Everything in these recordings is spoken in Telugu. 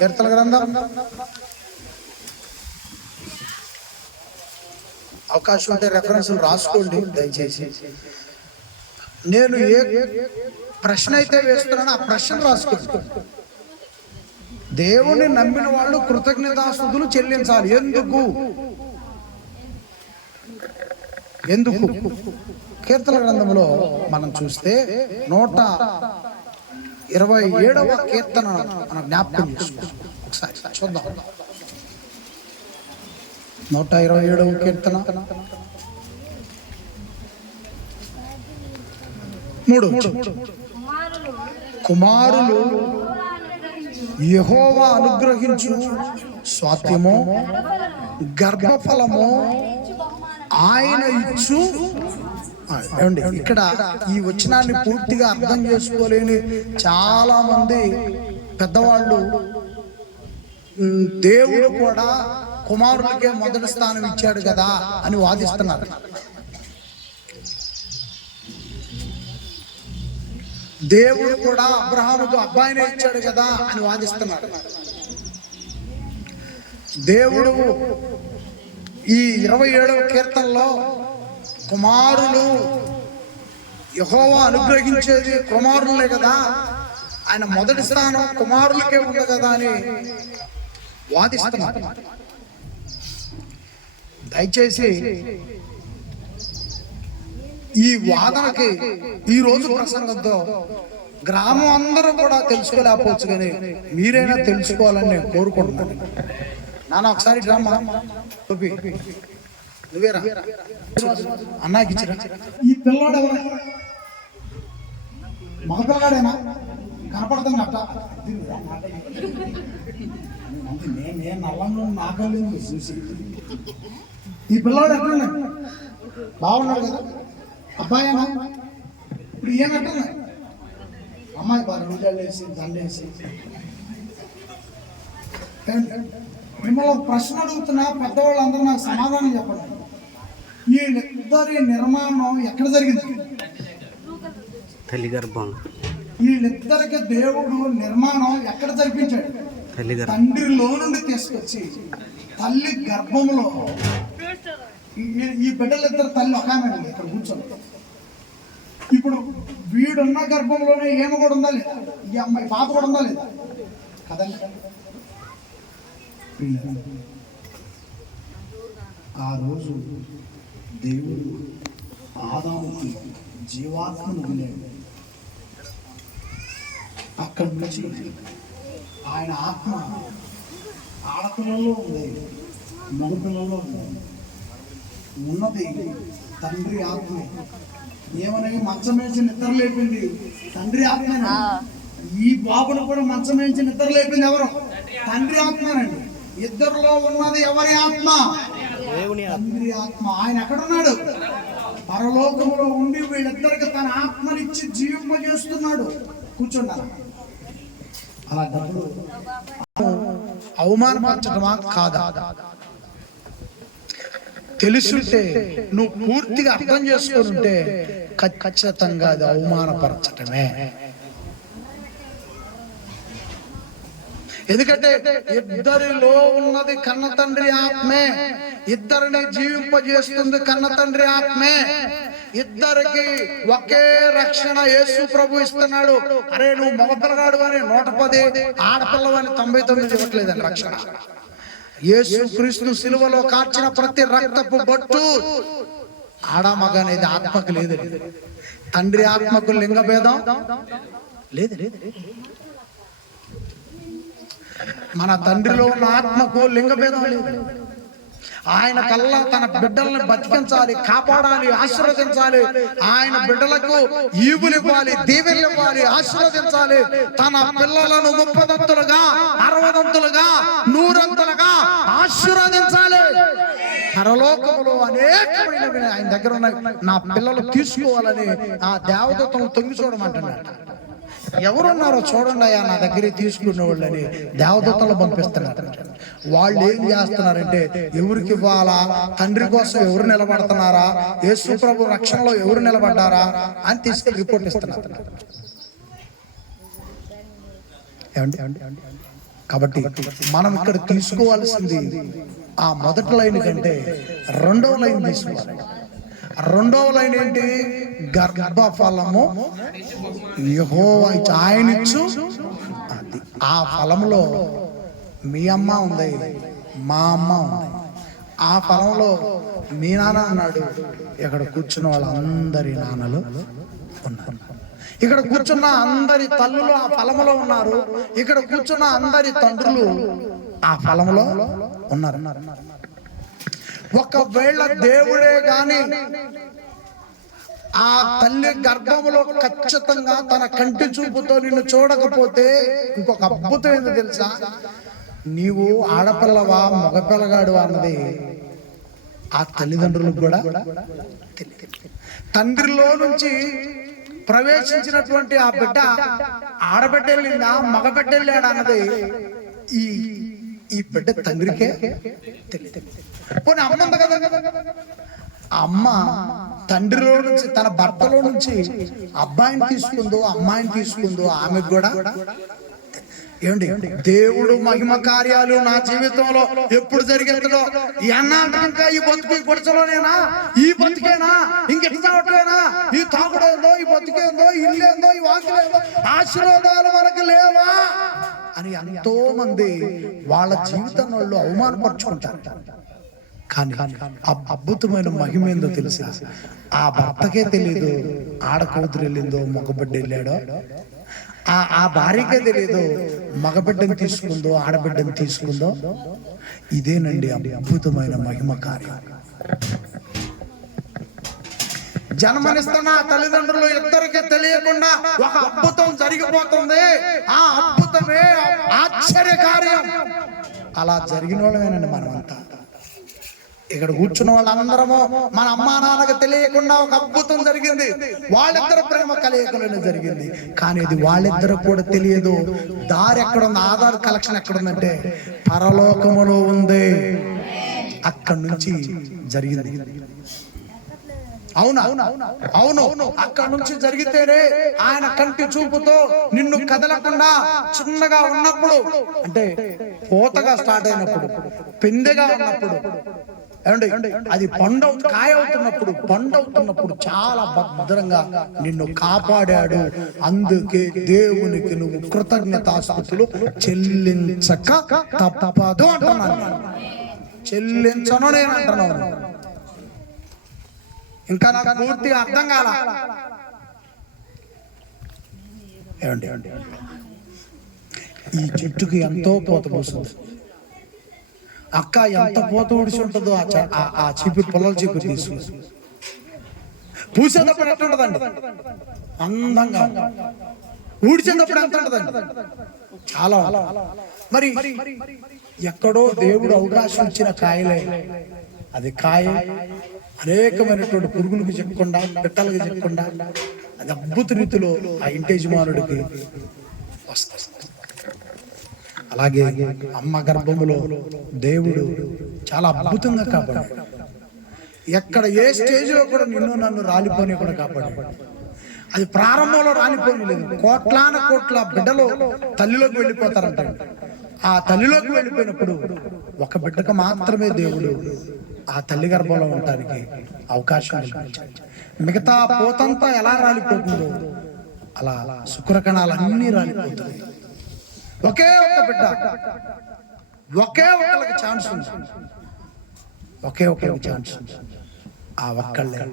కీర్తన గ్రంథం అవకాశం ఉంటే రెఫరెన్స్ రాసుకోండి దయచేసి. నేను ఏ ప్రశ్న అయితే వేస్తున్నానో ఆ ప్రశ్న రాసుకోండి. దేవుని నమ్మిన వాళ్ళు కృతజ్ఞతాస్తుతులు చెల్లించాలి. ఎందుకు కీర్తన గ్రంథంలో మనం చూస్తే 127వ కీర్తన మనం జ్ఞాపకం చేసుకోవాలి. ఒకసారి చూద్దాం. 127వ కీర్తన 3. కుమారులు యెహోవా అనుగ్రహించు స్వాస్థ్యము గర్భఫలము ఆయన ఇచ్చు. ఏమండి, ఇక్కడ ఈ వచనాన్ని పూర్తిగా అర్థం చేసుకోలేని చాలా మంది పెద్దవాళ్ళు దేవుడు కూడా కుమారులకే మొదటి స్థానం ఇచ్చాడు కదా అని వాదిస్తున్నారు. దేవుడు కూడా అబ్రహాముకు అబ్బాయినే ఇచ్చాడు కదా అని వాదిస్తున్నారు. దేవుడు ఈ 27వ కీర్తనలో కుమారులు యెహోవా అనుగ్రహించేది కుమారులే కదా, ఆయన మొదటి స్థానం కుమారులకే ఉంది కదా అని వాదిస్తున్నారు. దయచేసి ఈ వాదనకి ఈ రోజు ప్రసంగంతో గ్రామం అందరూ కూడా తెలుసుకోలేకపోవచ్చు, కానీ మీరైనా తెలుసుకోవాలని నేను కోరుకుంటున్నాను. నాన్న ఒకసారి డ్రామా నువ్వేరా అన్నాకి ఇచ్చిరా. ఈ పిల్లవాడు మగ పిల్లగాడేనా కనపడుతుంది అట్ట. నేను నల్లంలో నాగలేదు చూసి ఈ పిల్లవాడు ఎట్లా బాగున్నాడు కదా, అబ్బాయేనా? ఇప్పుడు ఏమంటున్నా అమ్మాయి బాగా రోజాలు వేసి దండేసి. మిమ్మల్ని ప్రశ్న అడుగుతున్నా, పెద్దవాళ్ళందరూ నాకు సమాధానం చెప్పండి. వీళ్ళిద్దరి నిర్మాణం ఎక్కడ జరిగింది? తల్లి గర్భం. వీళ్ళిద్దరికి దేవుడు నిర్మాణం ఎక్కడ జరిపించాడు? తండ్రిలో నుండి తీసుకొచ్చి తల్లి గర్భంలో. ఈ బిడ్డలిద్దరు తల్లి ఒక ఆమె ఇక్కడ కూర్చోండి. ఇప్పుడు వీడున్న గర్భంలోనే ఏమ కూడా ఉందా లేదా? ఈ అమ్మాయి పాప కూడా ఉందా లేదా? కదండి. ఆ రోజు దేవుడు ఆదాముకి జీవాత్మను వదిలేడు. అక్కడి నుంచి ఆయన ఆత్మ ఆడపిల్లలో ఉంది, మగపిల్లలో ఉన్నది తండ్రి ఆత్మ. ఏమని మంచం వేసి నిద్ర లేపింది తండ్రి ఆత్మేనా? ఈ బాబును కూడా మంచం వేసి నిద్ర లేపింది ఎవరు? తండ్రి ఆత్మనండి. ఇద్దరిలో ఉన్నది ఎవరి ఆత్మ? తండ్రి ఆత్మ. ఆయన ఎక్కడున్నాడు? పరలోకంలో ఉండి వీళ్ళిద్దరికి తన ఆత్మనిచ్చి జీవింపజేస్తున్నాడు. కూర్చున్నారు. అలా డబ్బులు అవమానపరచడమా కాదా? తెలుసుంటే, నువ్వు పూర్తిగా అర్థం చేసుకుంటే ఖచ్చితంగా అది అవమానపరచటమే. ఎందుకంటే ఇద్దరిలో ఉన్నది కన్న తండ్రి ఆత్మే. ఇద్దరిని జీవింపజేస్తుంది కన్న తండ్రి ఆత్మే. ఇద్దరికి ఒకే రక్షణ యేసు ప్రభు ఇస్తున్నాడు. అరే నువ్వు మగపిల్లగాడు అని 110, ఆడపిల్లవని 99 ఇవ్వట్లేదని రక్షణ. యేసు క్రీస్తు సిలువలో కార్చిన ప్రతి రక్తపు బొట్టు ఆడమగ అనేది ఆత్మకు లేదు. తండ్రి ఆత్మకు లింగ భేదం లేదు. మన తండ్రిలో ఉన్న ఆత్మకు లింగ భేదం లేదు. ఆయన కల్లా తన బిడ్డల్ని బతికించాలి, కాపాడాలి, ఆశీర్వదించాలి. ఆయన బిడ్డలకు ఈవులు ఇవ్వాలి, దీవెనలు ఇవ్వాలి, ఆశీర్వదించాలి. తన పిల్లలను 30దంతులుగా, 60దంతులుగా, 100ంతులుగా ఆశీర్వదించాలి. పరలోకములో అనేకమైనవి ఆయన దగ్గర ఉన్నాయి. నా పిల్లలు తీసుకోవాలని ఆ దేవదూతలను తొంగి చూడమంటున్నాడు. ఎవరున్నారో చూడండి అయ్యా నా దగ్గర తీసుకున్న వాళ్ళని దేవదూతలు పంపిస్తున్నారు. వాళ్ళు ఏం చేస్తున్నారంటే ఎవరికి ఇవ్వాలా, తండ్రి కోసం ఎవరు నిలబడుతున్నారా, యేసు ప్రభు రక్షణలో ఎవరు నిలబడ్డారా అని తీసుకెళ్ళి రిపోర్ట్ ఇస్తున్నారు. కాబట్టి మనం ఇక్కడ తీసుకోవాల్సింది ఆ మొదటి లైన్ కంటే రెండవ లైన్ తీసుకోవాలి. రెండవ లైన్ ఏంటి? గర్భఫలము యెహోవా ఆయనిచ్చు. అది ఆ ఫలంలో మీ అమ్మ ఉంది, మా అమ్మ ఉంది. ఆ ఫలంలో మీ నాన్న ఉన్నాడు. ఇక్కడ కూర్చున్న వాళ్ళందరి నాన్నలు ఉన్నారు. ఇక్కడ కూర్చున్న అందరి తల్లులు ఆ ఫలములో ఉన్నారు. ఇక్కడ కూర్చున్న అందరి తండ్రులు ఆ ఫలములో ఉన్నారు. ఒకవేళ దేవుడే గాని ఆ తల్లి గర్భములో ఖచ్చితంగా తన కంటి చూపుతో నిన్ను చూడకపోతే ఇంకొక అద్భుతం ఏందో తెలుసా? నీవు ఆడపిల్లవా మగపిల్లగాడు అన్నది ఆ తల్లిదండ్రులకు కూడా తండ్రిలో నుంచి ప్రవేశించినటువంటి ఆ బిడ్డ ఆడబిడ్డ వెళ్ళిందా మగబిడ్డ వెళ్ళాడు అన్నది ఈ బిడ్డ తండ్రికే తెలియదు. పోనీ అమ్మ ఉంది కదా, అమ్మ తండ్రిలో నుంచి తన భర్తలో నుంచి అబ్బాయిని తీసుకుందో అమ్మాయిని తీసుకుందో ఆమెకు కూడా ఏమండి? దేవుడు మహిమ కార్యాలు నా జీవితంలో ఎప్పుడు జరిగేదో ఎన్నాక ఈ బతుకు ఈ గుడిసెలోనేనా, ఈ బతుకేనా, ఇంకెట్లా ఈ తాగుడేందో, ఈ బతుకేందో, ఇల్లేందో, ఈ వాకిలేందో, ఆశీర్వాదాలు మనకు లేవా అని ఎంతో మంది వాళ్ళ జీవితం వాళ్ళు అవమానపరుచుకుంటారు. కానీ అద్భుతమైన మహిమ ఏందో తెలుసా? ఆ భర్తకే తెలీదు ఆడ కూతురు వెళ్ళిందో మగబిడ్డ వెళ్ళాడో, ఆ భార్యకే తెలియదు మగబిడ్డను తీసుకుందో ఆడబిడ్డను తీసుకుందో. ఇదేనండి అద్భుతమైన మహిమ కార్యం. జన్మనిస్తున్న తల్లిదండ్రులు ఇద్దరికి తెలియకుండా ఒక అద్భుతం జరిగిపోతుంది. ఆ అద్భుతమే ఆశ్చర్య కార్యం. అలా జరిగిన వాళ్ళమేనండి మనమంతా. ఇక్కడ కూర్చున్న వాళ్ళందరము మన అమ్మా నాన్నకు తెలియకుండా ఒక అద్భుతం జరిగింది. వాళ్ళిద్దరు ప్రేమ కలయికలోనే జరిగింది. కానీ ఇది వాళ్ళిద్దరు కూడా తెలియదు. దారి ఎక్కడుంది, ఆధార్ కలెక్షన్ ఎక్కడుందంటే పరలోకములో ఉంది. అక్కడి నుంచి జరిగింది. అవును అవును అక్కడి నుంచి జరిగితేనే ఆయన కంటి చూపుతో నిన్ను కదలకుండా చిన్నగా ఉన్నప్పుడు, అంటే పోతగా స్టార్ట్ అయినప్పుడు, పిందెగా ఉన్నప్పుడు, అది కాయ పండవుతున్నప్పుడు చాలా భద్రంగా నిన్ను కాపాడాడు. అందుకే దేవునికి నువ్వు కృతజ్ఞతాస్తుతులు చెల్లించక తప్పదు అంటున్నాను. చెల్లించను నేను అంటున్నాను. ఇంకా నాకు పూర్తిగా అర్థం కాల. ఏమండి, ఈ చెట్టుకి ఎంతో పోత పోస్తుంది. అక్క ఎంత పోత ఊడిసి ఉంటుందో ఆ చీపురు పొలాల చీపురు తీసుకుని పూసేటప్పుడు ఎంత ఉంటుందండి, అందంగా. ఊడిచేటప్పుడు ఎంత ఉంటుందండి, చాలా. మరి ఎక్కడో దేవుడు అవకాశం ఇచ్చిన కాయలే, అది కాయ అనేకమైనటువంటి పురుగులకు చెప్పకుండా, పిట్టలకు చెప్పకుండా, అది అద్భుత రీతిలో ఆ ఇంటి యజమానుడికి వస్తుంది. అలాగే అమ్మ గర్భములో దేవుడు చాలా అద్భుతంగా కాపాడాడు. ఎక్కడ ఏ స్టేజ్ లో కూడా నిన్ను నన్ను రాలిపోని కూడా కాపాడాడు. అది ప్రారంభంలో రాలిపోని లేదు. కోట్ల బిడ్డలు తల్లిలోకి వెళ్ళిపోతారంట. ఆ తల్లిలోకి వెళ్ళిపోయినప్పుడు ఒక బిడ్డకు మాత్రమే దేవుడు ఆ తల్లి గర్భంలో ఉండటానికి అవకాశం కల్పించాడు. మిగతా పోతంతా ఎలా రాలిపోతుందో అలా శుక్రకణాలన్నీ రాలిపోతాయి. ఒకే ఒక బిడ్డ, ఒకే ఒకళ్ళకి ఛాన్స్ ఉంది, ఒకే ఒకళ్ళకి ఛాన్స్ ఉంది. ఆ ఒక్కళ్ళే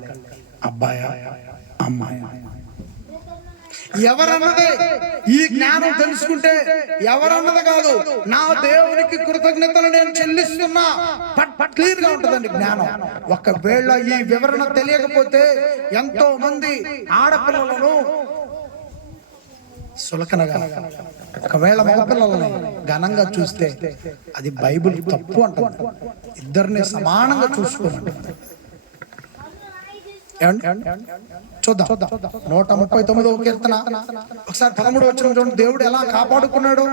అబ్బాయా అమ్మాయి. ఎవరన్నదే ఈ జ్ఞానం తెలుసుకుంటే ఎవరన్నది కాదు, నా దేవునికి కృతజ్ఞతలు నేను చెల్లిస్తున్నా, క్లియర్ గా ఉంటుందండి జ్ఞానం. ఒకవేళ ఈ వివరణ తెలియకపోతే ఎంతో మంది ఆడపిల్లలను సులకనగా, ఒకవేళ మగపిల్లలని ఘనంగా చూస్తే అది బైబిల్ తప్పు అంటుంది. ఇద్దరిని సమానంగా చూసుకోమంటుంది. చూద్దాం 139వ కీర్తన ఒకసారి 13 వచ్చిన చూడండి. దేవుడు ఎలా కాపాడుకున్నాడు,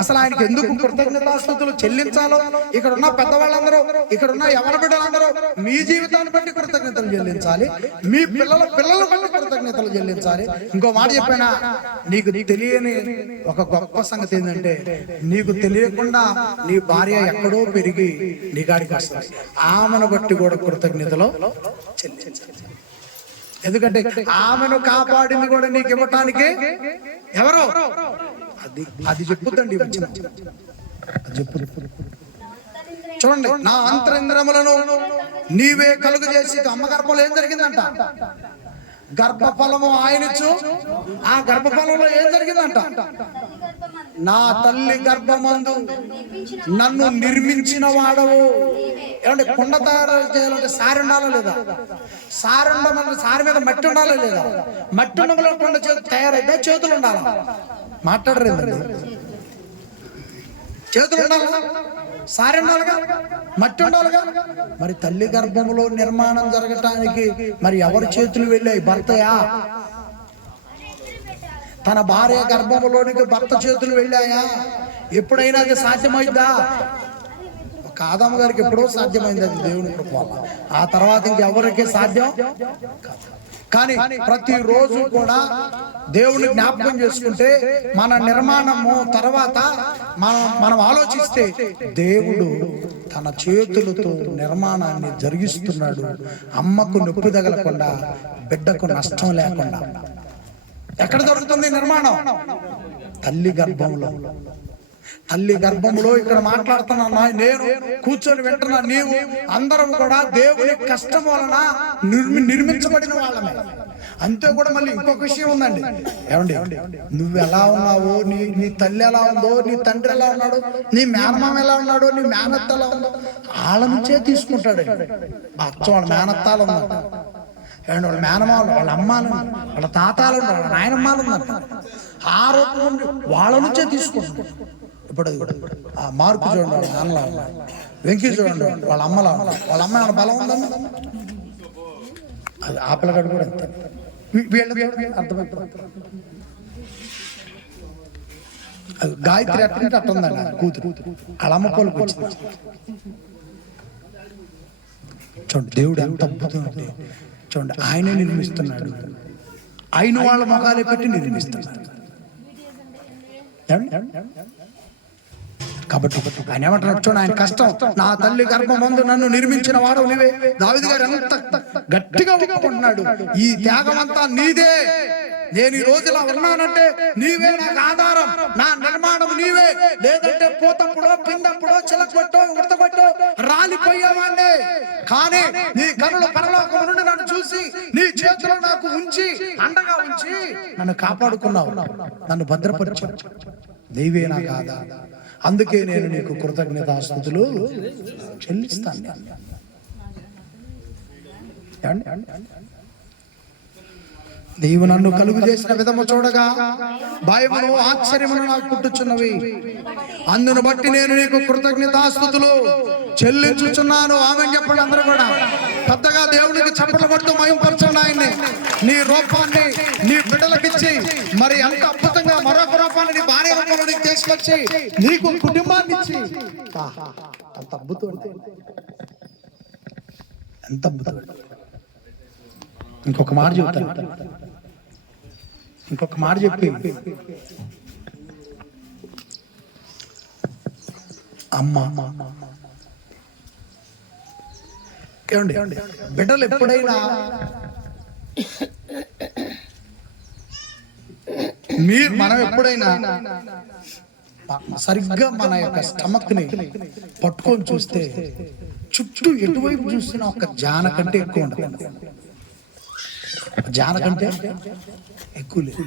అసలు ఆయనకి ఎందుకు కృతజ్ఞతాస్తుతులు చెల్లించాలో. ఇక్కడ ఉన్న పెద్దవాళ్ళందరూ, ఇక్కడ ఉన్న యవన బిడ్డలందరూ మీ జీవితాన్ని బట్టి కృతజ్ఞతలు చెల్లించాలి, మీ పిల్లల బట్టి కృతజ్ఞతలు చెల్లించాలి. ఇంకో మాట చెప్పానా, నీకు తెలియని ఒక గొప్ప సంగతి ఏంటంటే, నీకు తెలియకుండా నీ భార్య ఎక్కడో పెరిగి నీ కాడికి వస్తుంది, ఆమెను బట్టి కూడా కృతజ్ఞతలు చెల్లించాలి. ఎందుకంటే ఆమెను కాపాడింది కూడా నీకు ఇవ్వటానికి ఎవరో అది చెప్పుద్దండి. వచ్చిన చెప్పు చూడండి, నా అంతరింద్రములను నీవే కలుగు చేసి. అమ్మ గర్భంలో ఏం జరిగిందంట, గర్భఫలము ఆయనిచ్చు. ఆ గర్భఫలంలో ఏం జరిగిందంట, నా తల్లి గర్భమందు నన్ను నిర్మించిన వాడవు. ఏమంటే కుండ తయారు చేయాలంటే సారి ఉండాలా లేదా, సారి ఉండమంటే సారి మీద మట్టి ఉండాలా లేదా, మట్టి ఉండగల కుండ తయారైతే చేతులు ఉండాలా, మాట్లాడరేదండి, చేతులు ఉండాలా, సారి ఉండాలిగా, మట్టి ఉండాలిగా. మరి తల్లి గర్భంలో నిర్మాణం జరగటానికి మరి ఎవరి చేతులు వెళ్ళాయి, భర్తయా? తన భార్య గర్భంలోనికి భర్త చేతులు వెళ్ళాయా? ఎప్పుడైనా అది సాధ్యమైందా? ఒక ఆదాము గారికి ఎప్పుడో సాధ్యమైంది, అది దేవుని కృప వల్ల. ఆ తర్వాత ఇంకెవరికి సాధ్యం కాదు. కానీ ప్రతిరోజు కూడా దేవుని జ్ఞాపకం చేసుకుంటే మన నిర్మాణము తర్వాత మనం ఆలోచిస్తే దేవుడు తన చేతులతో నిర్మాణాన్ని జరిగిస్తున్నాడు. అమ్మకు నొప్పి తగలకుండా, బిడ్డకు నష్టం లేకుండా. ఎక్కడ దొరుకుతుంది నిర్మాణం? తల్లి గర్భంలో. తల్లి గర్భంలో ఇక్కడ మాట్లాడుతున్నా నేను, కూర్చొని వింటున్నా నీవు, అందరం కూడా దేవుని కష్టం వలన నిర్మించబడిన వాళ్ళమే. అంతే కూడా మళ్ళీ ఇంకొక విషయం ఉందండి. ఏమండి, నువ్వు ఎలా ఉన్నావో, నీ తల్లి ఎలా ఉందో, నీ తండ్రి ఎలా ఉన్నాడు, నీ మేనమామ ఎలా ఉన్నాడో, నీ మేనత్త ఎలా ఉందో వాళ్ళ నుంచే తీసుకుంటాడు. అచ్చం వాళ్ళ మేనత్తాలు ఉన్నాడు, వాళ్ళ మేనమాలు, వాళ్ళ అమ్మాలు, వాళ్ళ తాతాలు, వాళ్ళ నాయనమ్మాలు ఉన్నారు. ఆ రూపం నుండి వాళ్ళ నుంచే తీసుకుంటాడు. ఇప్పుడు ఆ మార్పు చూడండి, వాళ్ళ నాన్నలా ఉన్నాడు. వెంకీ చూడండి, వాళ్ళ అమ్మలా ఉన్నాడు. వాళ్ళ అమ్మ ఏమైనా బలం ఉందని అది ఆ పిల్లగాడు కూడా అంతే. వీళ్ళకి అర్థమైపోతుంది. అది గాయత్రి అట్లంటే అట్ట ఉందండి కూతురు, వాళ్ళ అమ్మ పోలికి వచ్చింది. చూడండి దేవుడు ఎంత అద్భుతం అంటే, చూడండి ఆయనే నిర్మిస్తున్నాడు, ఆయన వాళ్ళ మొఖాలే పెట్టి నిర్మిస్తున్నాడు. కాబట్టి ఆయన ఏమంటున్నాడు చూడండి, ఆయన కష్టం, నా తల్లి గర్భమందు నన్ను నిర్మించిన వాడు నీవే. దావీదు గారు ఎంత గట్టిగా ఒప్పుకుంటున్నాడు, ఈ త్యాగం అంతా నీదే, నేను ఈ రోజులా ఉన్నానంటే నీవే నాకు ఆధారం, నా నిర్మాణం నీవే, లేదంటే పోతప్పుడో పిండప్పుడో చిలకొట్టో ఉడతకొట్టో రాలిపోయేవాడినే. కానీ నీ కనుల పరలోకం నుండి నన్ను చూసి నీ చేతిలో నాకు ఉంచి, అండగా ఉంచి నన్ను కాపాడుకున్నావు, నన్ను భద్రపరిచావు, నీవే నాకు ఆధారం. అందుకే నేను నీకు కృతజ్ఞతాస్తుతులు చెల్లిస్తాను. నీవు నన్ను కలుగు చేసిన విధము చూడగా భయమును ఆశ్చర్యమును నాకు పుట్టుచున్నవి, అందును బట్టి నేను నీకు కృతజ్ఞతాస్తుతులు చెల్లించుచున్నాను. ఆమె చెప్పండి అందరూ కూడా పెద్దగా దేవునికి చప్పట్లు కొడుతూ మహిమపరచండి ఆయన్ని. నీ రూపాన్ని నీ బిడ్డలకిచ్చి మరి ఎంత అద్భుతంగా మరొక రూపాన్ని నీ భార్య రూపంలో తీసుకొచ్చి నీకు కుటుంబాన్ని ఇచ్చి అంత అద్భుతం, ఎంత అద్భుతం. ఇంకొక మాట చెప్తాను, ఇంకొక మాట చెప్పి అమ్మ ఏమండి, బిడ్డలు ఎప్పుడైనా మనం ఎప్పుడైనా సరిగ్గా మన యొక్క స్టమక్ ని పట్టుకొని చూస్తే చుట్టూ ఎటువైపు చూసినా ఒక జాన కంటే ఎక్కువ ఉంటుంది, జాన కంటే ఎక్కువ లేదు.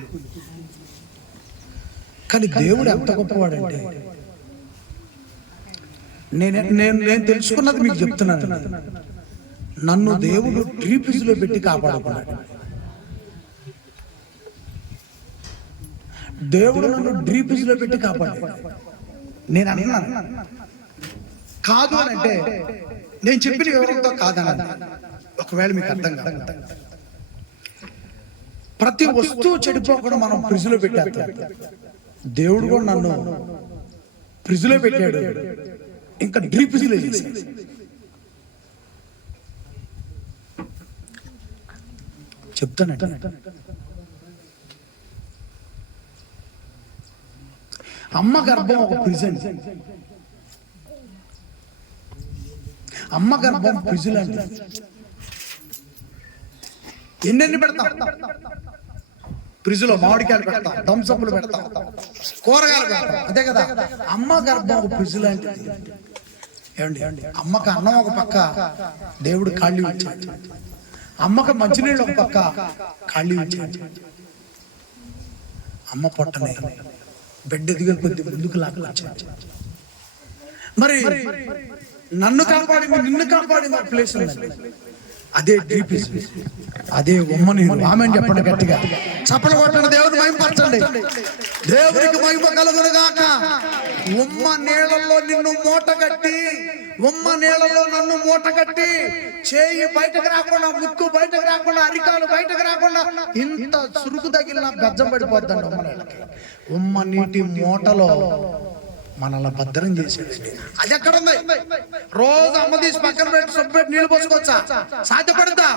కానీ దేవుడు ఎంత గొప్పవాడంటే, నేను తెలుసుకున్నది మీకు చెప్తున్నాను. నన్ను దేవుడు ట్రీపిస్లో పెట్టి కాపాడుకున్నాడు. దేవుడు నన్ను డ్రీపిస్లో పెట్టి కాపాడాడు. నేను అన్నాను కాదు అని అంటే, నేను చెప్పిన వివరంతో కాదన్నా, ఒకవేళ మీకు అర్థం కాదు. ప్రతి వస్తువు చెడిపోకుండా మనం ఫ్రిడ్జ్లో పెట్టేస్తాం. దేవుడు కూడా నన్ను ఫ్రిడ్జ్లో పెట్టాడు, ఇంకా డీప్ ఫ్రిడ్జ్లో చేశాడు. చెప్తానంటే అమ్మ గర్భం ఒక ప్రిజన్. అమ్మ గర్భం ప్రిజన్ అంటే ఎన్నెన్ని పెడతాం ఫ్రిడ్జ్లో? మామిడికాయలు పెడతాం, థమ్సప్లు పెడతాం, కూరగాయలు పెడతాం, అంతే కదా. అమ్మ గర్భం ఒక ఫ్రిడ్జ్ లాంటిది. ఏమండి, అమ్మకు అన్నం ఒక పక్క దేవుడు ఖాళీ ఇచ్చాడు, అమ్మకు మంచినీళ్ళు ఒక పక్క ఖాళీ ఇచ్చాడు. అమ్మ పొట్టనే బిడ్డ ఎదిగే కొద్ది ముందుకు లాక్కొచ్చాడు. మరి నన్ను కాపాడింది, నిన్ను కాపాడింది ఒక ప్లేస్ ఉంది, అదే డీప్. అదే ఉమ్మని ఆమె చెప్పండి గట్టిగా, చప్పలు కొట్టండి, దేవుని మహిమపరచండి, దేవునికి మహిమ కలుగునుగాక. ఉమ్మ నీళ్ళల్లో నిన్ను మూట కట్టి, ఉమ్మ నీళ్ళలో నన్ను మూట కట్టి, చేయి బయటకు రాకుండా, ముక్కు బయటకు రాకుండా, అరికాలు బయటకు రాకుండా, ఇంత చురుకు తగిలిన బెజ్జం పడిపోద్దండి ఉమ్మ నీళ్ళకి. ఉమ్మ నీటి మూటలో మనల్ని భద్రం చేసేది. అది ఎక్కడ ఉంది? రోజు అమ్మ తీసి పక్కన పెట్టి సొప్పు పెట్టి నీళ్ళు పోసుకోవచ్చా? సాధ్యపడతా?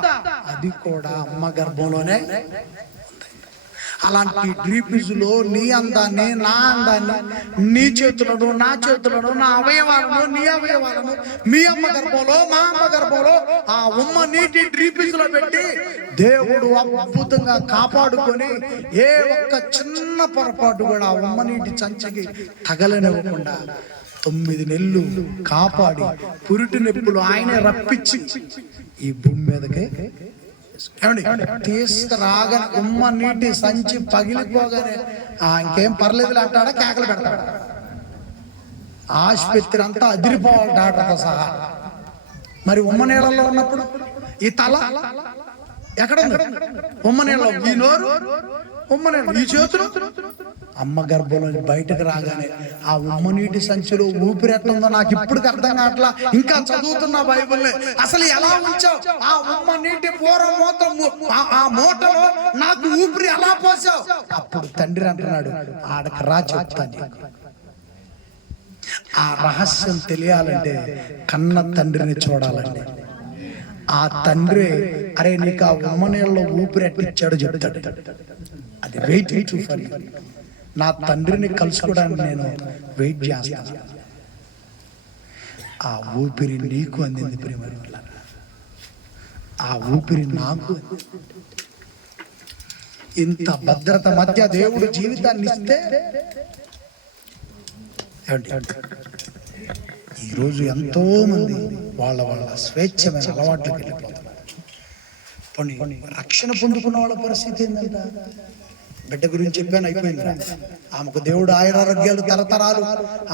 అది కూడా అమ్మ గర్భంలోనే. అలాంటి డ్రీపిజులో నీ అందాన్ని, నా అందాన్ని, నీ చేతులను, నా చేతులను, నా అవయవాలను, నీ అవయవాలను మీ అమ్మ గర్భంలో, మా అమ్మ గర్భంలో ఆ ఉమ్మ నీటి డ్రీపిజులో పెట్టి దేవుడు అద్భుతంగా కాపాడుకొని ఏ ఒక్క చిన్న పొరపాటు కూడా ఆ ఉమ్మ నీటి సంచికి తగలనివ్వకుండా 9 నెలలు కాపాడి పురిటి నొప్పులు ఆయనే రప్పించి ఈ భూమి మీదకి తీసుకురాగా ఉమ్మ నీటి సంచి పగిలిపోగానే ఇంకేం పర్లేదు అంటాడా, కేకలు పెడతాడు. ఆసుపత్రి అంతా అదిరిపోవాలి డాక్టర్తో సహా. మరి ఉమ్మ నీళ్ళలో ఉన్నప్పుడు ఈ తల ఎక్కడ ఉంది? ఉమ్మ నీళ్ళలో. ఈ నోరు ఉమ్మ నీళ్ళు, ఈ చేతులు. అమ్మ గర్భంలో బయటకు రాగానే ఆ ఉమ్మ నీటి సంచిలో ఊపిరి ఎట్లుందో నాకు ఇప్పటికి అర్థం కావట్లా. ఇంకా చదువుతున్నా బైబిల్ని. అసలు ఎలా ఉంచావు ఆ ఉమ్మ నీటి పూర్వ ఆ మూటలో నాకు ఊపిరి ఎలా పోసావు? అప్పుడు తండ్రి అంటున్నాడు, ఆడకి రా చెప్తాను. ఆ రహస్యం తెలియాలంటే కన్న తండ్రిని చూడాలండి. ఆ తండ్రి అరే నీకు ఆ ఉమ్మ నీళ్ళలో ఊపిరి ఎట్టిచ్చాడు చెప్తాడు. అది వెయిట్ ఫర్ యు. నా తండ్రిని కలుసుకోవడానికి నేను వెయిట్ చేస్తాను. ఆ ఊపిరి నీకు అందింది ప్రియమైన వాళ్ళారా, ఆ ఊపిరి నాకు. ఇంత భద్రత మధ్య దేవుడు జీవితాన్ని ఇస్తే ఈరోజు ఎంతో మంది వాళ్ళ స్వేచ్ఛమైన అలవాట్లకు వెళ్ళిపోతున్నారు. రక్షణ పొందుకున్న వాళ్ళ పరిస్థితి ఏంటంటే, బిడ్డ గురించి చెప్పాను, అయిపోయిందిరా. ఆమెకు దేవుడు ఆయురారోగ్యాలు తరతరాలు,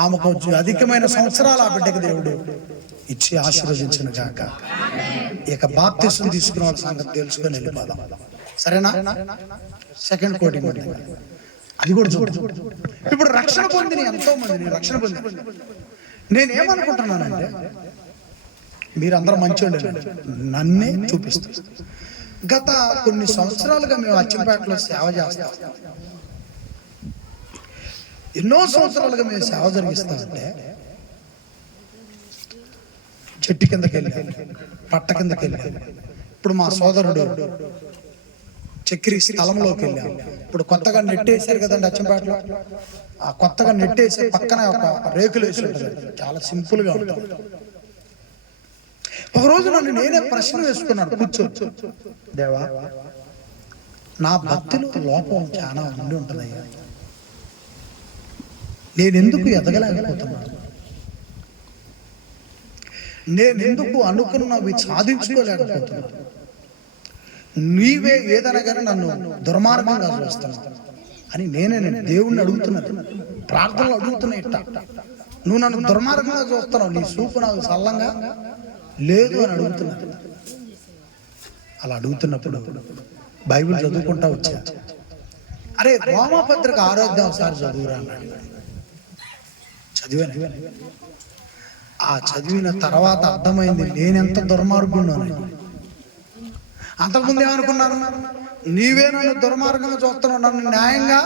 ఆమెకు అధికమైన సంవత్సరాలు ఆ బిడ్డకు దేవుడు ఇచ్చి ఆశీర్వదించిన గాక. ఇక బాప్తిసం తీసుకున్న వాళ్ళ సంగతి తెలుసుకొని వెళ్ళిపోదాం, సరేనా? సెకండ్ కోటింగ్ అది కూడా చూద్దాం. ఇప్పుడు రక్షణ పొందిన ఎంతో మంది, రక్షణ పొందిన నేనేమనుకుంటున్నానంటే, మీరందరూ మంచి నన్నే చూపిస్తారు. గత కొన్ని సంవత్సరాలుగా మేము అచ్చంపేటలో సేవ చేస్తాం. ఎన్నో సంవత్సరాలుగా మేము సేవ జరిగిస్తామంటే, చెట్టు కిందకి వెళ్ళాం, పట్ట కిందకి వెళ్ళాం. ఇప్పుడు మా సోదరుడు చక్రి స్థలంలోకి వెళ్ళాం. ఇప్పుడు కొత్తగా నెట్టేసారు కదండి అచ్చంపేటలో. ఆ కొత్తగా నెట్టేసి పక్కన ఒక రేకులు వేసి ఉంటుంది, చాలా సింపుల్ గా ఉంటుంది. ఒక రోజు నన్ను నేనే ప్రశ్న వేసుకున్నాను కూర్చో, దేవా నా భక్తిలో లోపం చాలా ఉండి ఉంటుందయ్యా, నేనెందుకు ఎదగలేకపోతున్నాను, నేనెందుకు అనుకున్నవి సాధించుకోలేకపోతున్నాను, నీవే ఏదైనా కానీ నన్ను దుర్మార్గంగా చూస్తున్నావు అని నేనే దేవుణ్ణి అడుగుతున్నాను, ప్రార్థనలు అడుగుతున్నా. ఇట్ట నువ్వు నన్ను దుర్మార్గంగా చూస్తున్నావు, నీ చూపు నాకు సల్లంగా లేదు అని అడుగుతున్నాను. అలా అడుగుతున్నప్పుడు బైబిల్ చదువుకుంటా వచ్చా. అరే రోమపత్రిక 6వ అధ్యాయం ఒకసారి చదువురా అన్నాడు. చదివాను. ఆ చదివిన తర్వాత అర్థమైంది నేనెంత దుర్మార్గున్నాను. అంతకుముందు ఏమనుకున్నాను, నీవే నన్ను దుర్మార్గంగా చూస్తున్నావు, నన్ను న్యాయంగా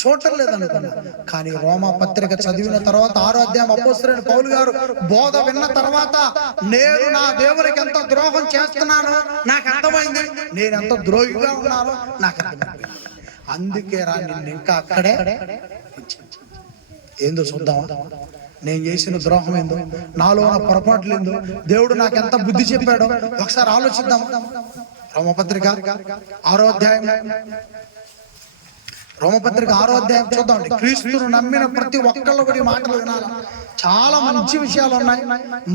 చూడటం లేదనుకున్నా. కానీ రోమా పత్రిక చదివిన తర్వాత 6వ అధ్యాయం అపోస్తలుడైన పౌలు గారు బోధ విన్న తర్వాత నేను నా దేవునికి ఎంత ద్రోహం చేస్తున్నానో నాకు అర్థమైంది, నేను ఎంత ద్రోహిగా ఉన్నానో నాకు అర్థమైంది. అందుకే రా నిన్ను ఇంకా అక్కడే ఏందో చూద్దామా, నేను చేసిన ద్రోహం ఏందో, నాలో నా పొరపాట్లు ఏందో, దేవుడు నాకు ఎంత బుద్ధి చెప్పాడో ఒకసారి ఆలోచిద్దాం. రోమపత్రిక 6వ అధ్యాయం, రోమపత్రిక 6వ అధ్యాయం చూద్దామండి. క్రీస్తును నమ్మిన ప్రతి ఒక్కళ్ళు కూడా ఈ మాటలు వినాలి. చాలా మంచి విషయాలు ఉన్నాయి.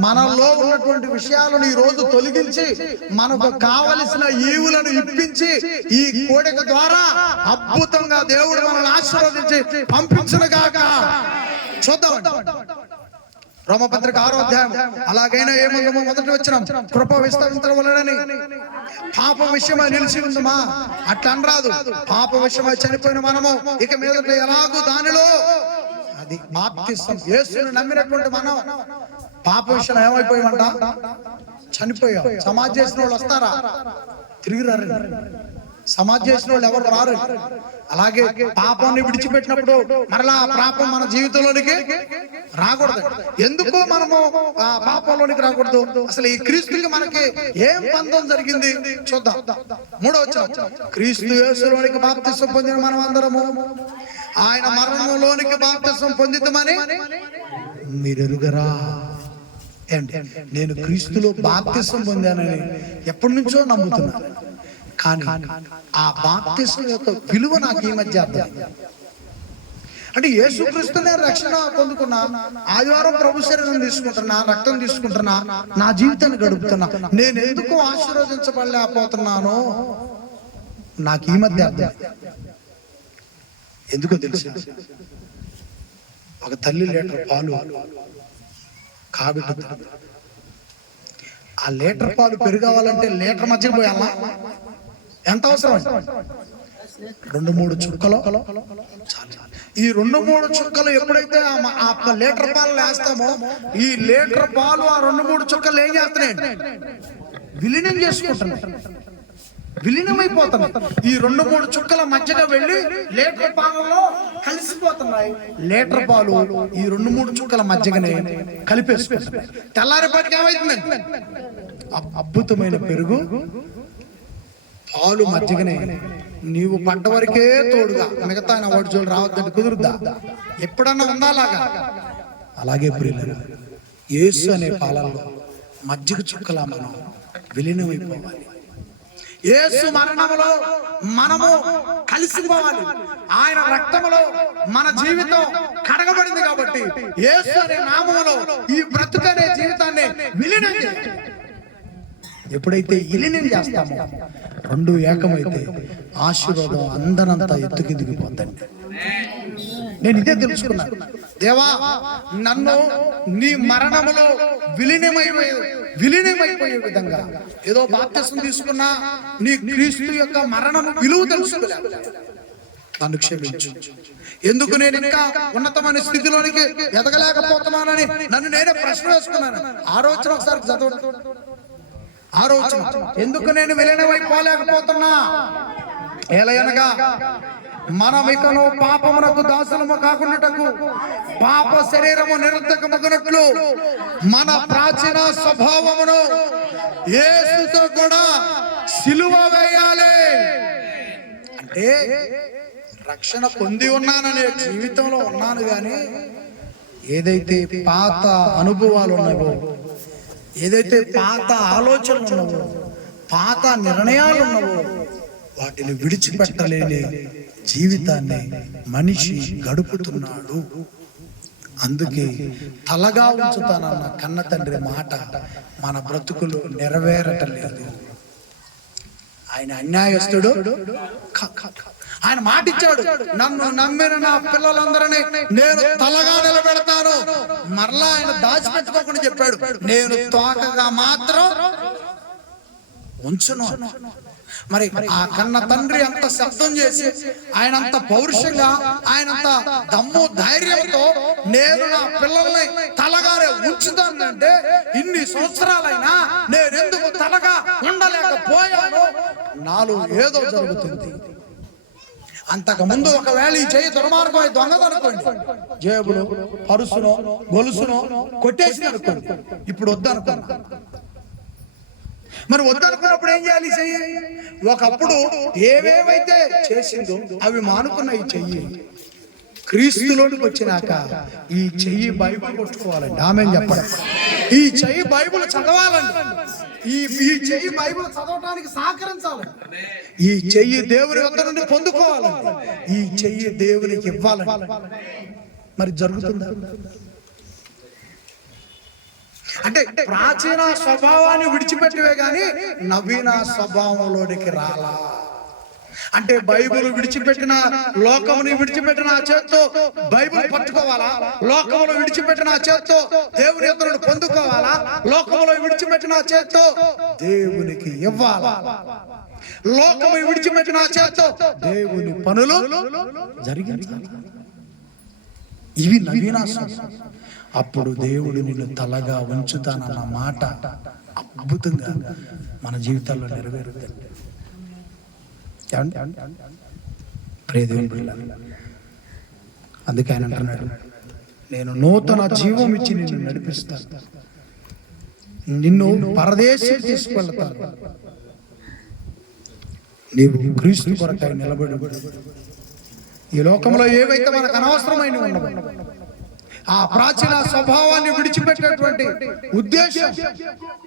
మనలో ఉన్నటువంటి విషయాలను ఈ రోజు తొలగించి మనకు కావలసిన ఈవులను ఇప్పించి ఈ కోడిక ద్వారా అద్భుతంగా దేవుడు మనల్ని ఆశీర్వదించి పంపించును గాక. చూద్దాం రోమపత్రిక 6వ అధ్యాయం. అలాగైనా ఏమందమో మొదటి వచ్చినాం, కృప విస్తరించడం వలనని పాప విషయమై నిలిచి ఉందమా, అట్లా అనరాదు. పాప విషయమై చనిపోయిన మనము ఇక మీదట ఎలాగూ దానిలో, అది బాప్తిసం. యేసుని నమ్మినటువంటి మనం పాప విషయం ఏమైపోయామంట, చనిపోయాం. సమాధి చేసిన వాళ్ళు వస్తారా? తిరిగి రారు. సమాధి చేసిన వాళ్ళు ఎవరు రారు. అలాగే పాపాన్ని విడిచిపెట్టినప్పుడు మరలా పాపం మన జీవితంలోనికి రాకూడదు. ఎందుకు మనము ఆ పాపంలోనికి రాకూడదు? అసలు ఈ క్రీస్తుకి మనకి ఏం బంధం జరిగింది చూద్దాం. 3వ వచనం, క్రీస్తు యేసులోనికి బాప్తిసం పొందిన మనం అందరము ఆయన మరణంలోనికి బాప్తిసం పొందితమని మీరెరుగరా. ఏంటి, నేను క్రీస్తులో బాప్తిసం పొందానని ఎప్పటి నుంచో నమ్ముతున్నాను. కానీ ఆ బాప్తిసం యొక్క విలువ నాకు ఈ మధ్య అర్థం. అంటే యేసుక్రీస్తునే రక్షణ పొందుకున్నా, ఆదివారం ప్రభు శరీరం తీసుకుంటున్నా, రక్తం తీసుకుంటున్నా, నా జీవితాన్ని గడుపుతున్నా, నేను ఎందుకు ఆశీర్వదించబడలేకపోతున్నానో నాకు ఈ మధ్య అర్థం. ఎందుకో తెలుసు, ఒక తల్లి లీటర్ పాలు కాబెట్టు, ఆ లీటర్ పాలు పెరుగవాలంటే లీటర్ మధ్య పోయాలా? ఎంత అవసరం? 2-3 చుక్కలు చాలు. ఈ 2-3 చుక్కలు ఎప్పుడైతే ఆ లీటర్ పాలు వేస్తామో, ఈ లీటర్ పాలు ఆ 2-3 చుక్కలు ఏం చేస్తున్నాయి? విలీనం చేసుకుంటున్నాయి, విలీనమైపోతున్నాయి. ఈ 2-3 చుక్కల మధ్యగా వెళ్ళి లీటర్ పాలలో కలిసిపోతున్నాయి. లీటర్ పాలు ఈ 2-3 చుక్కల మధ్యగానే కలిపేసుకుంటున్నాయి. తెల్లారిపాటికి ఏమైతుందండి? అద్భుతమైన పెరుగు పాలు మధ్యగానే. నీవు పడ్డ వరకే తోడుగా, మిగతా వాడి జోలు రావద్దంటే కుదురుద్దా? ఎప్పుడన్నా ఉందాలాగా? అలాగే ప్రియులారా, యేసు అనే పాలల్లో మజ్జిగ చుక్కలా మనం విలీనమైపోవాలి. యేసు మరణములో మనము కలిసిపోవాలి. ఆయన రక్తములో మన జీవితం కడగబడింది కాబట్టి యేసు అనే నామములో ఈ బ్రతుకనే జీవితాన్ని విలీనం చేయాలి. ఎప్పుడైతే విలీనం చేస్తామో, 2 ఏకమైతే ఆశీర్వాదం అందరంతా ఎత్తుకెదిగిపోతండి. నేను ఇదే తెలుసుకున్నాను. దేవా, నన్ను నీ మరణములో విలీనమైపోయే విధంగా, ఏదో బాప్తిసం తీసుకున్నా నీ క్రీస్తు యొక్క మరణము విలువ తెలుసుకోలేదు, నన్ను క్షమించు. ఎందుకు నేను ఇంకా ఉన్నతమైన స్థితిలోనికి ఎదగలేకపోతున్నానని నన్ను నేనే ప్రశ్న వేసుకున్నాను. ఆలోచన ఒకసారి చదవండి. ఆలోచన, ఎందుకు నేను విలీనమైపోలేకపోతున్నా? ఏలయనగా మనమికను పాపమునకు దాసులము కాకుండాటకు పాప శరీరము నిరర్ధకమగునట్లు మన ప్రాచీన స్వభావమును యేసుతో కూడా సిలువ వేయాలి. అంటే రక్షణ పొంది ఉన్నాననే జీవితంలో ఉన్నాను, కానీ ఏదైతే పాత అనుభవాలు ఉన్నాయో, ఏదైతే పాత ఆలోచనలు ఉన్నావో, పాత నిర్ణయాలు ఉన్నావో, వాటిని విడిచిపెట్టలేని జీవితాన్ని మనిషి గడుపుతున్నాడు. అందుకే తలగా ఉంచుతానన్న కన్న తండ్రి మాట మన బ్రతుకులు నెరవేరటలేదు. ఆయన అన్యాయస్తుడు, ఆయన మాట ఇచ్చాడు, నన్ను నమ్మిన నా పిల్లలందరినీ నేను తలగా నిలబెడతాను. మరలా ఆయన దాచిపెట్టుకోకుండా చెప్పాడు, నేను తోకగా మాత్రం ఉంచును. మరి ఆ కన్న తండ్రి అంత శబ్దం చేసి, ఆయన అంత పౌరుషంగా, ఆయన అంత దమ్ము ధైర్యంతో నేను నా పిల్లల్ని తలగానే ఉంచుతానంటే, ఇన్ని సంవత్సరాలైనా నేనెందుకు తలగా ఉండలేకపోయాను? నాలో ఏదో జరుగుతుంది. అంతకు ముందు ఒకవేళ ఈ చెయ్యి దుర్మార్గం దొంగదనుకోండి, జేబులో పరుసునో గొలుసునో కొట్టేసి అనుకోండి, ఇప్పుడు వద్దనుకోండి. మరి వద్దనుకున్నప్పుడు ఏం చేయాలి? చెయ్యి ఒకప్పుడు ఏవేవైతే చేసిందో అవి మానుకున్న ఈ చెయ్యి క్రీస్తులోనికి వచ్చినాక ఈ చెయ్యి బైబిల్ కొట్టుకోవాలండి. ఆమె చెప్పడం, ఈ చెయ్యి బైబిల్ చదవాలండి. ఈ చెయ్యి బైబిల్ చదవడానికి సహకరించాలి. ఈ చెయ్యి దేవుని వద్ద నుండి పొందుకోవాలండి. ఈ చెయ్యి దేవునికి ఇవ్వాలండి. మరి జరుగుతుందా? అంటే ప్రాచీన స్వభావాన్ని విడిచిపెట్టవే గాని నవీన స్వభావంలోనికి రాలా. అంటే బైబిల్ విడిచిపెట్టిన, లోకముని విడిచిపెట్టిన ఆ చేత్తో బైబిల్ పట్టుకోవాలా? లోకములో విడిచిపెట్టిన ఆ చేత్తో దేవుని ఎదురును పొందుకోవాలా? లోకములో విడిచిపెట్టిన ఆ చేత్తో దేవునికి ఇవ్వాలా? లోకము విడిచిపెట్టిన ఆ చేత్తో దేవుని పనులు జరిగించాలి. ఇవి నవీన స్వభావం. అప్పుడు దేవుడు నిన్ను తలగా ఉంచుతానన్న మాట అద్భుతంగా మన జీవితాల్లో నెరవేరుతుంది. అందుకే ఆయన అంటున్నాడు, నేను నూతన జీవం ఇచ్చి నిన్ను నడిపిస్తాను, నిన్ను పరదేశం తీసుకెళ్తాను, నీవు క్రీస్తు కొరకై నిలబడి. ఈ లోకంలో ఏవైతే మనకు అనవసరమైన ఉండవు, ఆ ప్రాచీన స్వభావాన్ని విడిచిపెట్టేటువంటి ఉద్దేశం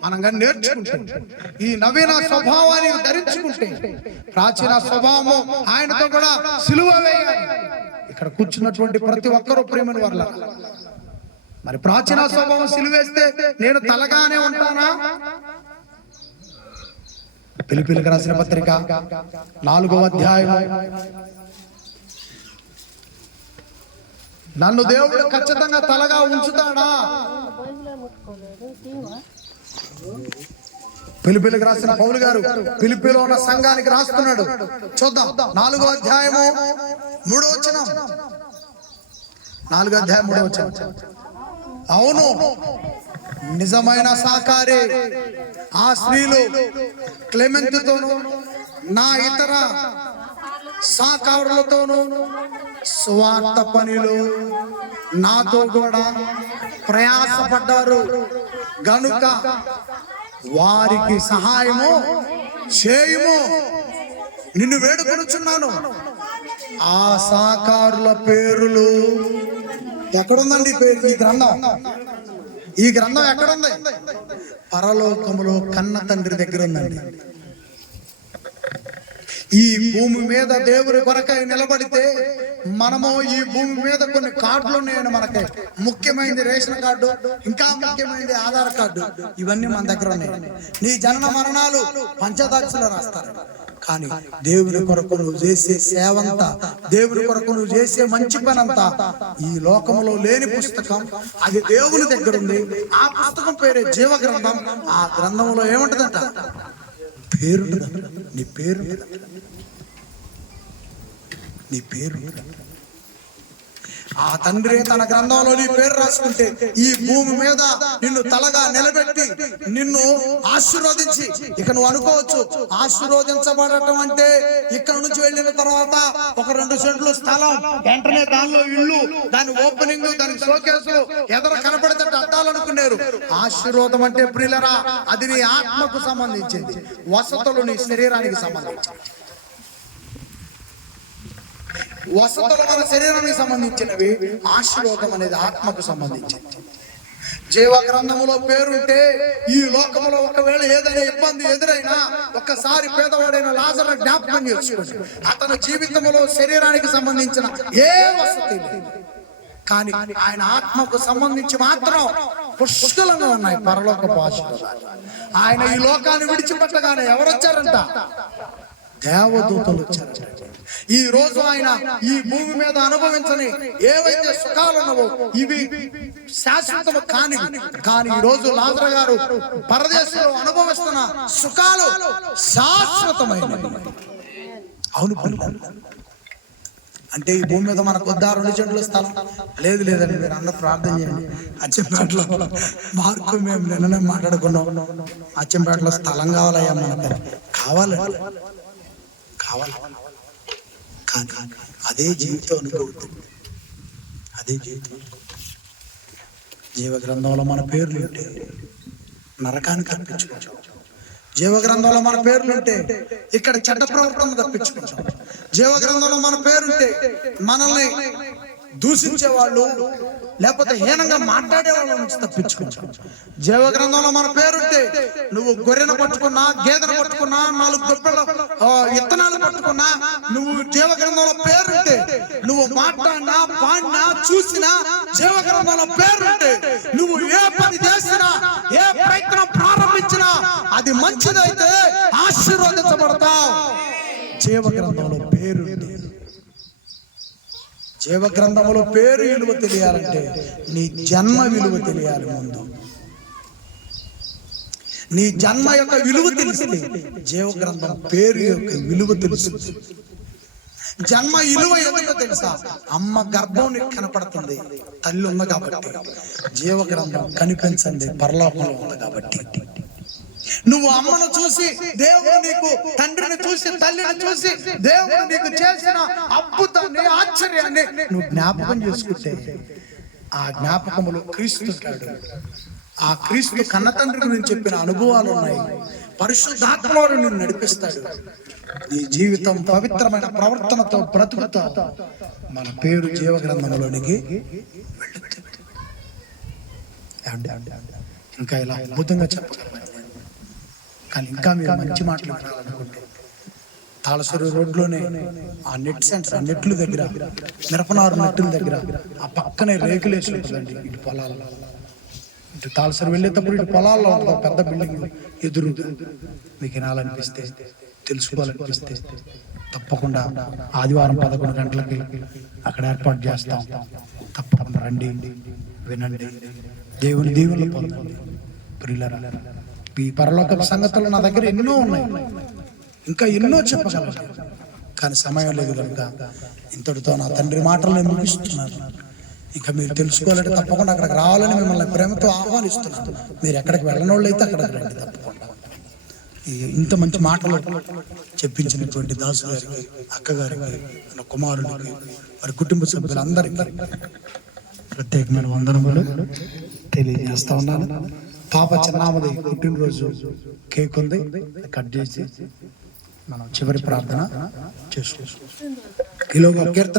మనం కానీ నేర్చుకుంటే, ఈ నవీన స్వభావాన్ని ధరించుకుంటే, ప్రాచీన స్వభావము ఆయనతో కూడా సిలువ వేయాలి. ఇక్కడ కూర్చున్నటువంటి ప్రతి ఒక్కరూ ప్రేమను వల్ల మరి ప్రాచీన స్వభావం సిలువేస్తే నేను తలగానే ఉంటానా? ఫిలిప్పీయులకు రాసిన పత్రిక 4వ అధ్యాయం, నన్ను దేవుడు ఖచ్చితంగా తలగా ఉంచుతాడా? ఫిలిప్పీయులకు రాసిన పౌలు గారు ఫిలిప్పీలో ఉన్న సంఘానికి రాస్తున్నాడు. చూద్దాం. 4వ అధ్యాయము 3వ వచనం. 4వ అధ్యాయం 3వ వచనం. అవును, నిజమైన సాకారే ఆ స్త్రీలు క్లెమెంతుతోను నా ఇతర సాకారులతోనూ స్వార్థ పనిలో నాతో కూడా ప్రయాసపడ్డారు గనుక వారికి సహాయము చేయుము. నిన్ను వేడుకొనుచున్నాను. ఆ సాకారుల పేరులు ఎక్కడుందండి? ఈ గ్రంథం ఎక్కడుంది? పరలోకములో కన్న తండ్రి దగ్గర ఉందండి. ఈ భూమి మీద దేవుని కొరకై నిలబడితే మనము ఈ భూమి మీద కొన్ని కార్డులు ఉన్నాయండి. మనకి ముఖ్యమైనది రేషన్ కార్డు, ఇంకా ముఖ్యమైనది ఆధార్ కార్డు. ఇవన్నీ మన దగ్గర ఉన్నాయి. నీ జనన మరణాలు పంచదాక్షలో రాస్తారు. కానీ దేవుని కొరకు నువ్వు చేసే సేవంతా, దేవుని కొరకు నువ్వు చేసే మంచి పనంతా ఈ లోకంలో లేని పుస్తకం, అది దేవుని దగ్గర ఉంది. ఆ పుస్తకం పేరే జీవ గ్రంథం. ఆ గ్రంథంలో ఏముంటదంట? పేరు. నీ పేరు, నీ పేరు. ఆ తండ్రి తన గ్రంథంలో నీ పేరు రాసుకుంటే ఈ భూమి మీద నిన్ను తలగా నిలబెట్టి నిన్ను ఆశీర్వదించి, ఇక నువ్వు అనుకోవచ్చు ఆశీర్వదించబడటం అంటే ఇక్కడ నుంచి వెళ్ళిన తర్వాత ఒక 2 సెంట్లు స్థలం, వెంటనే దానిలో ఇల్లు, దాని ఓపెనింగ్, దాని షోకేసులు ఎదురు కనపడితే అట్టాలనుకున్నారు. ఆశీర్వాదం అంటే ప్రియులరా, అది నీ ఆత్మకు సంబంధించింది. వసతులు నీ శరీరానికి సంబంధించింది. వసతులు మన శరీరానికి సంబంధించినవి, ఆశీర్వాదం అనేది ఆత్మకు సంబంధించింది. జీవ గ్రంథములో పేరుంటే ఈ లోకములో ఒకవేళ ఏదైనా ఇబ్బంది ఎదురైనా ఒక్కసారి పేదవాడైన లాజరు జ్ఞాపకం చేసుకోండి. అతని జీవితంలో శరీరానికి సంబంధించిన ఏ వసతి లేదు, కానీ ఆయన ఆత్మకు సంబంధించి మాత్రం పుష్కలంగా ఉన్నాయి పరలోకపు ఆశీర్వాదాలు. ఆయన ఈ లోకాన్ని విడిచిపెట్టగానే ఎవరు వచ్చారంట? దేవదూతలు వచ్చారంట. ఈ రోజు ఆయన ఈ భూమి మీద అనుభవించని ఏవైతే సుఖాలు ఉన్నావో ఇవి శాశ్వతము కాని, కానీ ఈ రోజు లాజరు గారు పరదేశంలో అనుభవిస్తున్న సుఖాలు శాశ్వతమైనవి. అవును. అంటే ఈ భూమి మీద మనకు వద్దా 2 సెంట్ల స్థలం? లేదండి, మీరు అందరూ ప్రార్థన చేయండి. అచ్చంపేటలో మార్కు మేము నిన్ననే మాట్లాడుకున్నాం. అచ్చంపేటలో స్థలం కావాలయ్యా, మనకు కావాలండి. కావాలి. కానీ అదే జీవితం అనుకోవద్దు. అదే జీవితం జీవ గ్రంథంలో మన పేర్లు ఉంటే నరకాన్ని తప్పించుకుంటాం. జీవ గ్రంథంలో మన పేర్లుంటే ఇక్కడ చెడ్డ ప్రవర్తన తప్పించుకుంటాం. జీవ గ్రంథంలో మన పేరుంటే మనల్ని దూషించే వాళ్ళు లేకపోతే హీనంగా మాట్లాడే వాళ్ళ నుంచి తప్పించుకుంటాం. జీవ గ్రంథంలో మన పేరుంటే నువ్వు గొర్రెను పట్టుకున్నా, గేదెను పట్టుకున్నా, 4 గొప్పల విత్తనాలు పట్టుకున్నా, నువ్వు జీవ గ్రంథంలో పేరుంటే నువ్వు మాట్లాడినా, పాడినా, చూసినా, జీవ గ్రంథంలో పేరుంటే నువ్వు ఏ పని చేసినా, ఏ ప్రయత్నం ప్రారంభించినా అది మంచిదైతే ఆశీర్వదించబడతావు. జీవ గ్రంథంలో పేరు, జీవ గ్రంథంలో పేరు విలువ తెలియాలంటే నీ జన్మ విలువ తెలియాలి. ముందు నీ జన్మ యొక్క విలువ తెలిసింది, జీవ గ్రంథం పేరు యొక్క విలువ తెలుసు. జన్మ విలువ ఎందుకో తెలుసా? అమ్మ గర్భం నీకు కనపడుతుంది, తల్లి ఉంది కాబట్టి. జీవ గ్రంథం కనిపించండి, పరలోకంలో ఉంది కాబట్టి. నువ్వు అమ్మను చూసి దేవుడు నీకు, తండ్రిని చూసి, తల్లిని చూసి దేవుడు నీకు చేసిన అద్భుతాన్ని, ఆశ్చర్యాన్ని నువ్వు జ్ఞాపకం చేసుకుంటే ఆ జ్ఞాపకములో క్రీస్తు ఉంటాడు. ఆ క్రీస్తు కన్న తండ్రి గురించి చెప్పిన అనుభవాలు ఉన్నాయి. పరిశుద్ధాత్మవాడు నిన్ను నడిపిస్తాడు. నీ జీవితం పవిత్రమైన ప్రవర్తనతో బ్రతుకుతావు. మన పేరు జీవ గ్రంథంలోనికి ఇంకా ఇలా అద్భుతంగా చెప్పగలను. కానీ ఇంకా మీరు మంచి మాటలు వినాలనుకుంటే తాళసరు రోడ్లోనే ఆ నెట్ సెంటర్, ఆ నెట్లు దగ్గర, మిరపనారు నెట్టుల దగ్గర ఆ పక్కనే రేకులు వేసి ఉంటుందండి. ఇటు పొలాల్లో, ఇటు తాళసరు వెళ్ళేటప్పుడు ఇటు పొలాల్లో ఉంటుంది పెద్ద బిల్డింగ్ ఎదురుగా. మీకు వినాలనిపిస్తే, తెలుసుకోవాలనిపిస్తే తప్పకుండా ఆదివారం 11 గంటలకి అక్కడ ఏర్పాటు చేస్తాం. తప్పకుండా రండి, వినండి, దేవుని దీవెనలు పొందండి. ప్రియులారా, ఈ పరలోక సంగతులు నా దగ్గర ఎన్నో ఉన్నాయి, ఇంకా ఎన్నో చెప్పగలను. కానీ సమయం లేదు కనుక ఇంతటితో నా తండ్రి మాటలను ముగిస్తున్నాను. ఇంకా మీరు తెలుసుకోవాలంటే తప్పకుండా అక్కడికి రావాలని మిమ్మల్ని ప్రేమతో ఆహ్వానిస్తున్నాను. మీరు ఎక్కడికి వెళ్ళని వాళ్ళు అయితే అక్కడికి రండి తప్పకుండా. ఇంత మంచి మాటలు చెప్పించినటువంటి దాసు గారికి, అక్కగారికి, నా కుమారుడికి, వారి కుటుంబ సభ్యులందరికీ ప్రత్యేకమైన వందనములు తెలియజేస్తా ఉన్నాను. పాప చిన్నామది పుట్టినరోజు కేక్ ఉంది, కట్ చేసి మనం చివరి ప్రార్థన చేసుకుంటాం. ఈలోగా కీర్తన